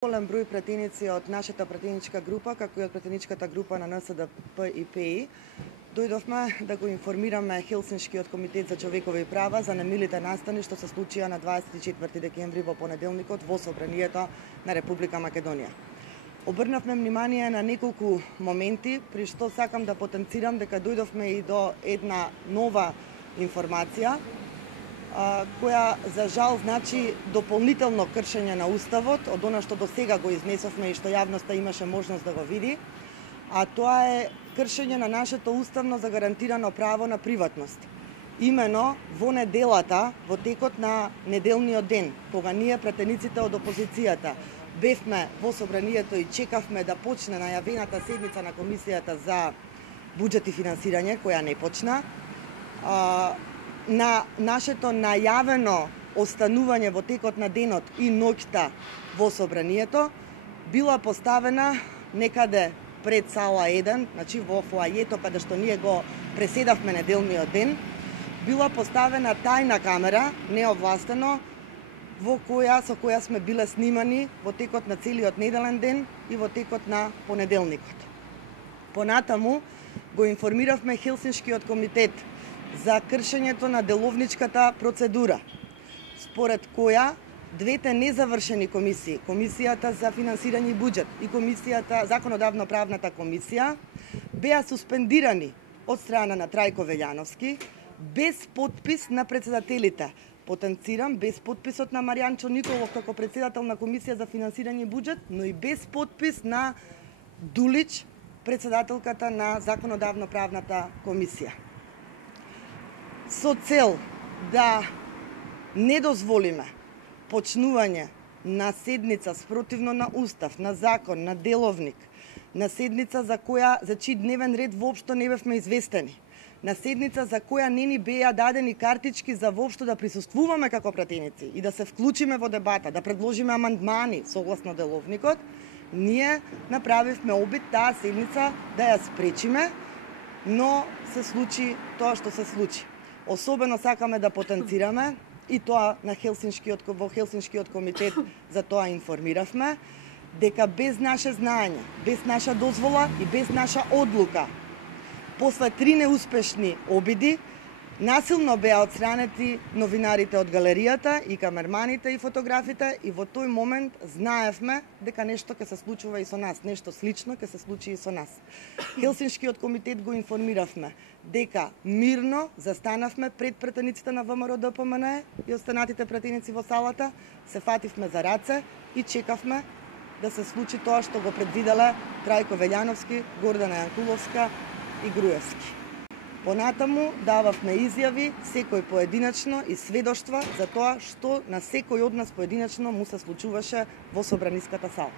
Голем број пратеници од нашата пратеничка група, како и од пратеничката група на НСДП и ПИ, дојдовме да го информираме Хелсиншкиот комитет за човекови права за немилите настани што се случија на 24 декември во понеделникот во Собранието на Република Македонија. Обрнавме внимание на неколку моменти, при што сакам да потенцирам дека дојдовме и до една нова информација, која за жал значи дополнително кршење на Уставот од она што до сега го изнесовме и што јавноста имаше можност да го види, а тоа е кршење на нашето уставно загарантирано право на приватност. Имено во неделата, во текот на неделниот ден, кога ние пратениците од опозицијата бевме во Собранието и чекавме да почне најавената седница на Комисијата за буџет и финансирање, која не почна, на нашето најавено останување во текот на денот и ноќта во Собранието била поставена некаде пред сала 1, значи во фоајето каде што ние го преседавме неделниот ден, била поставена тајна камера, неовластено, со која сме биле снимани во текот на целиот неделен ден и во текот на понеделникот. Понатаму го информиравме Хелсиншкиот комитет за кршењето на деловничката процедура, според која двете незавршени комисии, Комисијата за финансирање и буџет и Комисијата Законодавно-правната комисија, беа суспендирани од страна на Трајко Велјановски без подпис на председателите. Потенцирам, без подписот на Маријанчо Николов како председател на Комисија за финансирање и буџет, но и без подпис на Дулич, председателката на Законодавно-правната комисија. Со цел да не дозволиме почнување на седница спротивно на Устав, на закон, на деловник, на седница за чиј дневен ред воопшто не бевме известени, на седница за која не ни беа дадени картички за воопшто да присуствуваме како пратеници и да се вклучиме во дебата, да предложиме амандмани согласно деловникот, ние направивме обид таа седница да ја спречиме, но се случи тоа што се случи. Особено сакаме да потенцираме, и тоа во Хелсиншкиот комитет за тоа информиравме, дека без наше знаење, без наша дозвола и без наша одлука, после 3 неуспешни обиди, насилно беа отстранети новинарите од галеријата и камерманите и фотографите, и во тој момент знаевме дека нешто ќе се случува и со нас, нешто слично ќе се случи и со нас. Хелсиншкиот комитет го информиравме дека мирно застанавме пред пратениците на ВМРО ДПМН и останатите пратеници во салата, се фативме за раце и чекавме да се случи тоа што го предвиделе Трајко Велјановски, Гордана Јанкуловска и Груевски. Понатаму дававме изјави, секој поединечно и сведоштва за тоа што на секој од нас поединечно му се случуваше во собраниската сала.